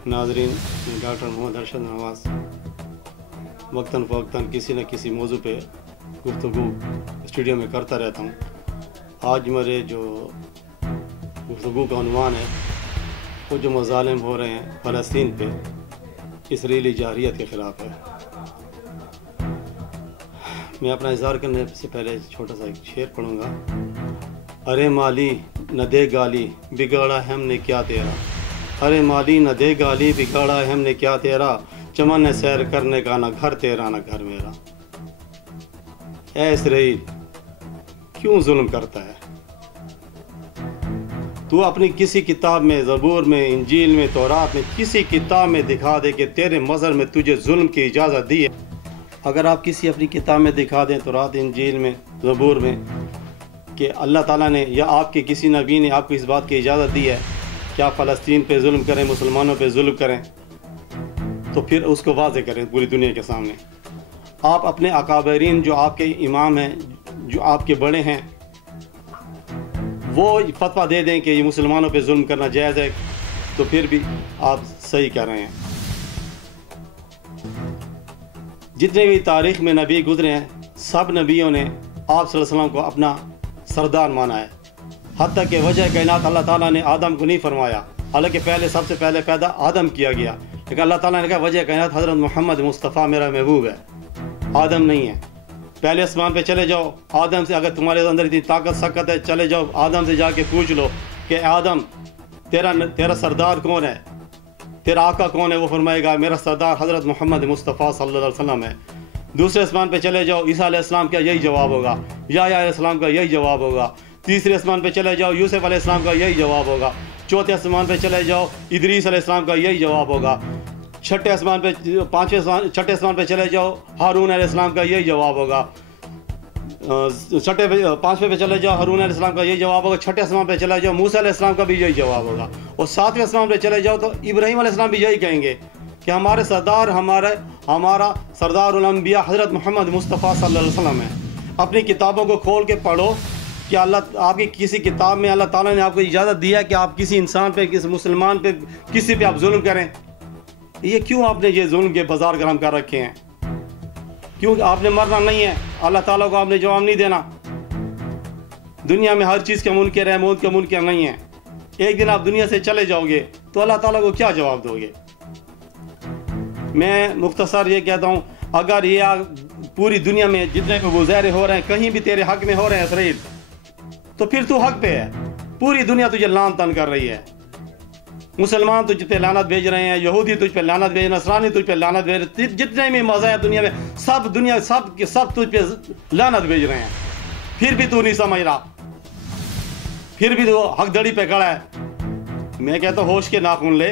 नाजरीन, डॉक्टर मोहम्मद अरशद नवाज़ वक्तन फ़वक्तन किसी न किसी मौजू पे गुफ्तगू स्टूडियो में करता रहता हूँ। आज मेरे जो गुफ्तगू का उन्वान है वो जो मज़ालिम हो रहे हैं फ़लस्तीन पे इसराइली जारहियत के ख़िलाफ़ है। मैं अपना इज़हार करने से पहले छोटा सा एक शेर पढ़ूँगा। अरे माली न दे गाली बिगाड़ा हमने क्या तेरा, अरे माली न दे गाली बिगाड़ा हमने क्या तेरा, चमन ने सैर करने का ना घर तेरा ना घर मेरा। ऐ इसराइल क्यों जुल्म करता है? तू अपनी किसी किताब में, ज़बूर में, इंजील में, तौरात में, किसी किताब में दिखा दे कि तेरे मज़हब में तुझे जुल्म की इजाज़त दी है। अगर आप किसी अपनी किताब में दिखा दें, तौरात, इंजील में, ज़बूर में, कि अल्लाह ताला ने या आपके किसी नबी ने आपको इस बात की इजाज़त दी है कि आप फ़लस्तीन पे जुल्म करें, मुसलमानों पे जुल्म करें, तो फिर उसको वाज़े करें पूरी दुनिया के सामने। आप अपने अकाबरीन जो आपके इमाम हैं, जो आपके बड़े हैं, वो फतवा दे दें कि ये मुसलमानों पे जुल्म करना जायज़ है, तो फिर भी आप सही कह रहे हैं। जितने भी तारीख़ में नबी गुजरे हैं, सब नबियों ने आप सल्लल्लाहु अलैहि वसल्लम को अपना सरदार माना है। हत्ता कि वजह कायनात अल्लाह ताला ने आदम को नहीं फरमाया, हालांकि पहले सबसे पहले पैदा आदम किया गया, लेकिन अल्लाह ताला ने कहा वजह कायनात हज़रत मोहम्मद मुस्तफ़ा मेरा महबूब है, आदम नहीं है। पहले आसमान पे चले जाओ, आदम से, अगर तुम्हारे अंदर इतनी ताकत सकत है, चले जाओ आदम से जाके पूछ लो कि आदम तेरा सरदार कौन है, तेरा आका कौन है? वो फरमाएगा मेरा सरदार हज़रत मोहम्मद मुस्तफ़ा सल्लल्लाहु अलैहि वसल्लम है। दूसरे आसमान पे चले जाओ, ईसा अलैहिस्सलाम का यही जवाब होगा, या अलैहिस्सलाम का यही जवाब होगा। तीसरे आसमान पे चले जाओ, यूसुफ अलैहिस्सलाम का यही जवाब होगा। चौथे आसमान पे चले जाओ, इदरीस अलैहिस्सलाम का यही जवाब होगा। छठे आसमान पे, छठे आसमान पे चले जाओ, हारून अलैहिस्सलाम का यही जवाब होगा। पाँचवें पे चले जाओ, हारून अलैहिस्सलाम का यही जवाब होगा। छठे आसमान पे चले जाओ, मूसा अलैहिस्सलाम का भी यही जवाब होगा। और सातवें आसमान पे चले जाओ तो इब्राहीम अलैहिस्सलाम भी यही कहेंगे कि हमारे सरदार, हमारा सरदार उल अंबिया हज़रत मोहम्मद मुस्तफ़ा सल्लल्लाहु अलैहि वसल्लम है। अपनी किताबों को खोल के पढ़ो कि अल्लाह, आपकी किसी किताब में अल्लाह ताला ने आपको इजाज़त दी है कि आप किसी इंसान पे, किसी मुसलमान पे, किसी पे आप जुल्म करें। ये क्यों आपने ये जुल्म के बाजार गरम कर रखे हैं? क्यों आपने मरना नहीं है? अल्लाह ताला को आपने जवाब नहीं देना। दुनिया में हर चीज़ का मुनकर है, मौत का मुनकर नहीं है। एक दिन आप दुनिया से चले जाओगे तो अल्लाह ताला को क्या जवाब दोगे? मैं मुख्तसर ये कहता हूँ, अगर ये पूरी दुनिया में जितने भी मुजाहरे हो रहे हैं कहीं भी तेरे हक में हो रहे हैं इसराइल, तो फिर तू हक पे है। पूरी दुनिया तुझे लान तान कर रही है। मुसलमान तुझ पे लानत भेज रहे हैं, यहूदी तुझ पे लानत भेज, नसरानी तुझ पे लानत भेज रहे, जितने भी मज़हब दुनिया में, सब दुनिया सब के सब तुझ पे लानत भेज रहे हैं, फिर भी तू नहीं समझ रहा, फिर भी तू हकदड़ी पे खड़ा है। मैं कहता हूँ होश के नाखून ले,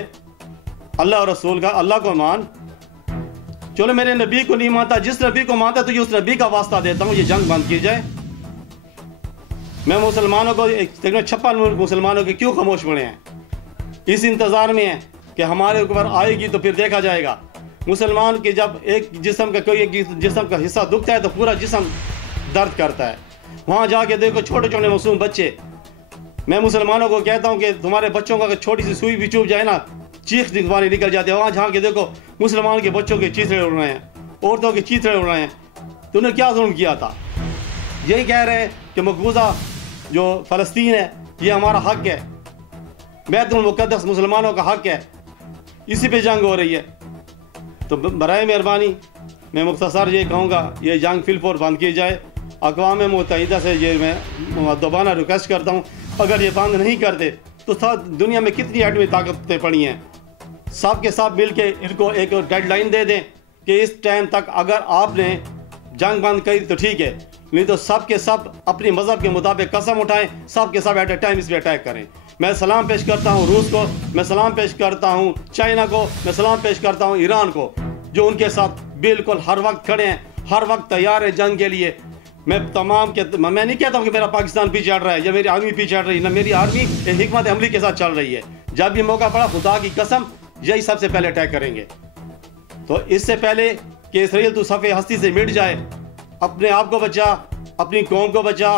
अल्लाह और रसूल का, अल्लाह को मान। चलो मेरे नबी को नहीं मानता, जिस नबी को मानता तुझे उस नबी का वास्ता देता हूँ, ये जंग बंद की जाए। मैं मुसलमानों को, 56 मुसलमानों के क्यों खामोश पड़े हैं? इस इंतज़ार में है कि हमारे ऊपर आएगी तो फिर देखा जाएगा। मुसलमान के जब एक जिस्म का, कोई एक जिस्म का हिस्सा दुखता है तो पूरा जिस्म दर्द करता है। वहाँ जाके देखो छोटे छोटे मासूम बच्चे। मैं मुसलमानों को कहता हूँ कि तुम्हारे बच्चों का छोटी सी सुई भी चुभ जाए ना, चीख दिखवानी निकल जाती है। वहाँ जहाँ के देखो मुसलमान के बच्चों के चीथड़े उड़ रहे हैं, औरतों के चीथड़े उड़ रहे हैं। तूने क्या जुल्म किया था? यही कह रहे हैं कि मकबूजा जो फ़लस्तीन है ये हमारा हक है, बैतुल मुक़द्दस मुसलमानों का हक है, इसी पे जंग हो रही है। तो बराए मेहरबानी मैं मुख्तसर ये कहूँगा, ये जंग फिलफौर बंद की जाए। अक़वाम मुत्तहिदा से ये मैं दोबारा रिक्वेस्ट करता हूँ, अगर ये बंद नहीं करते तो दुनिया में कितनी एटमी ताकतें पड़ी हैं, सब के सब मिल के इनको एक डेडलाइन दे दें कि इस टाइम तक अगर आपने जंग बंद करी तो ठीक है, नहीं तो सब के सब अपनी मज़हब के मुताबिक कसम उठाएं, सब के सब एट ए टाइम इस पर अटैक करें। मैं सलाम पेश करता हूँ रूस को, मैं सलाम पेश करता हूँ चाइना को, मैं सलाम पेश करता हूँ ईरान को, जो उनके साथ बिल्कुल हर वक्त खड़े हैं, हर वक्त तैयार है जंग के लिए। मैं तमाम के, मैं नहीं कहता हूँ कि मेरा पाकिस्तान पीछे हट रहा है या मेरी आर्मी पीछे हट रही है, ना मेरी आर्मी हिकमत अमली के साथ चल रही है। जब भी मौका पड़ा खुदा की कसम यही सबसे पहले अटैक करेंगे। तो इससे पहले कि इसराइल तू सफ़े हस्ती से मिट जाए, अपने आप को बचा, अपनी कौम को बचा,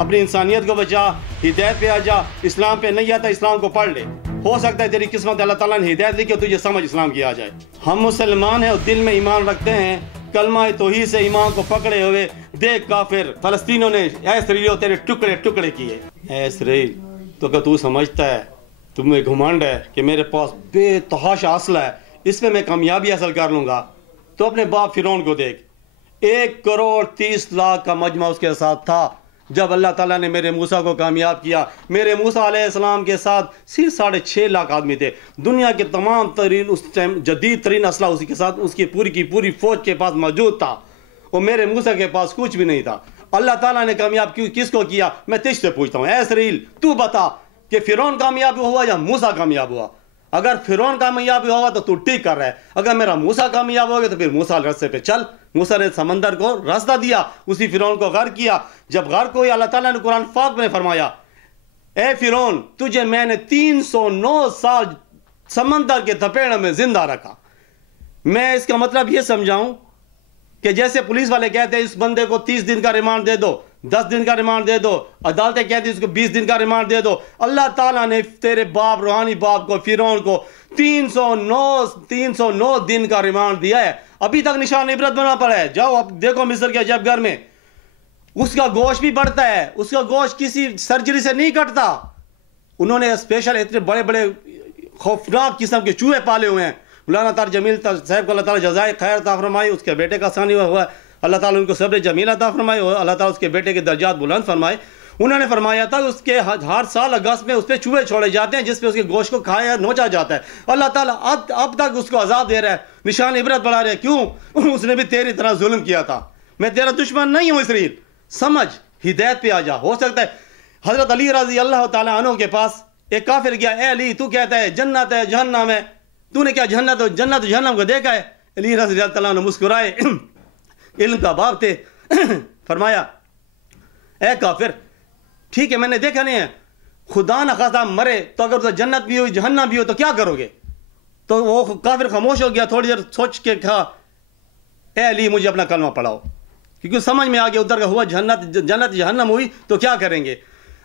अपनी इंसानियत को बचा, हिदायत पे आ जा। इस्लाम पे नहीं आता, इस्लाम को पढ़ ले। ہو سکتا ہے تیری قسمت اللہ تعالیٰ نے ہدایت دی کہ تجھے سمجھ اسلام کی آ جائے. ہم مسلمان ہیں اور دل میں ایمان رکھتے ہیں, کلمہ توحید سے ایمان کو پکڑے ہوئے. دیکھ کافر فلسطینیوں نے اے اسرائیلیوں تیرے ٹکڑے ٹکڑے کیے. اے اسرائیل تو کہ تو سمجھتا ہے, تمہیں گھمنڈ ہے کہ میرے پاس بے تحاشا اسلحہ ہے, اس میں کامیابی حاصل کر لوں گا. تو اپنے باپ فرعون کو دیکھ, 1,30,00,000 کا مجمع اس کے ساتھ تھا. جب اللہ تعالیٰ نے میرے موسیٰ کو کامیاب کیا, میرے موسیٰ علیہ السلام کے ساتھ صرف 6.5 آدمی تھے. دنیا کے تمام ترین اس ٹائم جدید ترین اسلحہ اسی کے ساتھ اس کی پوری فوج کے پاس موجود تھا, اور میرے موسیٰ کے پاس کچھ بھی نہیں تھا. اللہ تعالیٰ نے کامیاب کس کو کیا؟ میں تجھ سے پوچھتا ہوں, اے اسرائیل تو بتا کہ فرعون کامیاب ہوا یا موسیٰ کامیاب ہوا؟ اگر فرعون کامیاب ہوا تو ٹھیک کر رہا ہے, اگر میرا موسیٰ کامیاب ہو گیا تو پھر موسیٰ راستے پہ چل. موسیٰ نے سمندر کو راستہ دیا, اسی فرعون کو غرق کیا. جب غرق ہوئی, اللہ تعالیٰ نے قرآن پاک میں فرمایا, اے فرعون تجھے میں نے 309 سال سمندر کے تپیڑ میں زندہ رکھا. میں اس کا مطلب یہ سمجھاؤں کہ جیسے پولیس والے کہتے ہیں اس بندے کو 30 دن کا ریمانڈ دے دو, 10 دن کا ریمانڈ دے دو, عدالتیں کہتی ہیں اس کو 20 دن کا ریمانڈ دے دو. اللہ تعالیٰ نے تیرے باپ روحانی باپ کو فرعون کو 309 دن کا ریمانڈ دیا ہے. ابھی تک نشان عبرت بنا پڑا ہے. جاؤ اب دیکھو مصر کے عجائب گھر میں, اس کا گوشت بھی بڑھتا ہے, اس کا گوشت کسی سرجری سے نہیں کٹتا. انہوں نے اسپیشل اتنے بڑے بڑے خوفناک قسم کے چوہے پالے ہوئے ہیں. مولانا طارق جمیل صاحب کو اللہ تعالیٰ جزائے خیر عطا فرمائے, اس کے بیٹے کا ثانی ہوا ہے, اللہ تعالیٰ ان کو صبر جمیل عطا فرمائے, اور اللہ تعالیٰ اس کے بیٹے کے درجات بلند فرمائے. انہوں نے فرمایا تھا اس کے ہر سال اگست میں اس پہ چوہے چھوڑے جاتے ہیں جس پہ اس کے گوشت کو کھایا نوچا جاتا ہے. اللہ تعالیٰ اب تک اس کو عذاب دے رہا ہے, نشان عبرت بڑھا رہا ہے. کیوں؟ اس نے بھی تیری طرح ظلم کیا تھا. میں تیرا دشمن نہیں ہوں اسرائیل, سمجھ, ہدایت پہ آ جا. ہو سکتا ہے حضرت علی رضی اللہ تعالیٰ عنہ کے پاس ایک کافر گیا, اے علی تو کہتا ہے جنت ہے جہنم ہے, تو نے کیا جنت جہنم کو دیکھا ہے؟ علی رضی اللہ تعالیٰ عنہ مسکرائے, علم کا باب تھے, فرمایا اے کافر ٹھیک ہے میں نے دیکھا نہیں ہے, خدا نہ خواستہ مرے تو اگر تو جنت بھی ہو جہنم بھی ہو تو کیا کرو گے؟ تو وہ کافر خاموش ہو گیا, تھوڑی دیر سوچ کے کہا اے علی مجھے اپنا کلمہ پڑھاؤ, کیونکہ سمجھ میں آ گیا ادھر کا ہوا جنت جہنم ہوئی تو کیا کریں گے.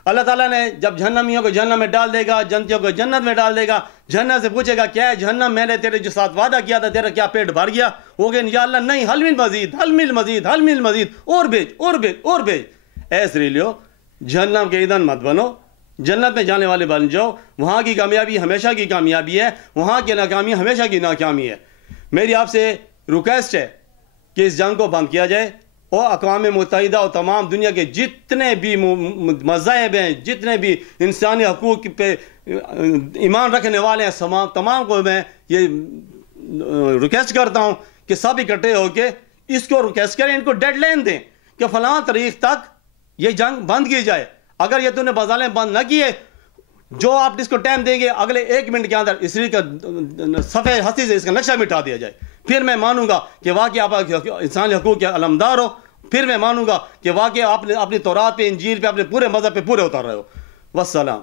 اللہ تعالیٰ نے جب جہنمیوں کو جہنم میں ڈال دے گا, جنتیوں کو جنت میں ڈال دے گا, جہنم سے پوچھے گا کیا ہے جہنم, میں نے تیرے جو ساتھ وعدہ کیا تھا تیرا کیا پیٹ بھر گیا؟ ہو گئے یا اللہ نہیں, حل من مزید حل من مزید حل من مزید, اور بھیج اور بھیج اور بھیج. اے اسرائیلیو جہنم کے ایندھن مت بنو, جنت میں جانے والے بن جاؤ. وہاں کی کامیابی ہمیشہ کی کامیابی ہے, وہاں کی ناکامی ہمیشہ کی ناکامی ہے. میری آپ سے ریکویسٹ ہے کہ اس جنگ کو بند کیا جائے, اور اقوام متحدہ اور تمام دنیا کے جتنے بھی مذاہب ہیں, جتنے بھی انسانی حقوق پہ ایمان رکھنے والے ہیں, تمام کو میں یہ ریکویسٹ کرتا ہوں کہ سب اکٹھے ہو کے اس کو ریکویسٹ کریں, ان کو ڈیڈ لائن دیں کہ فلاں تاریخ تک یہ جنگ بند کی جائے. اگر یہ تو نے بازالیں بند نہ کیے, جو آپ اس کو ٹائم دیں گے اگلے 1 منٹ کے اندر اسرائیل کا صفحہ ہستی سے اس کا نقشہ مٹا دیا جائے, پھر میں مانوں گا کہ واقعی آپ انسانی حقوق کے علمدار ہو, پھر میں مانوں گا کہ واقعی آپ نے اپنی تورات پہ انجیل پہ اپنے پورے مذہب پہ پورے اتر رہے ہو. والسلام.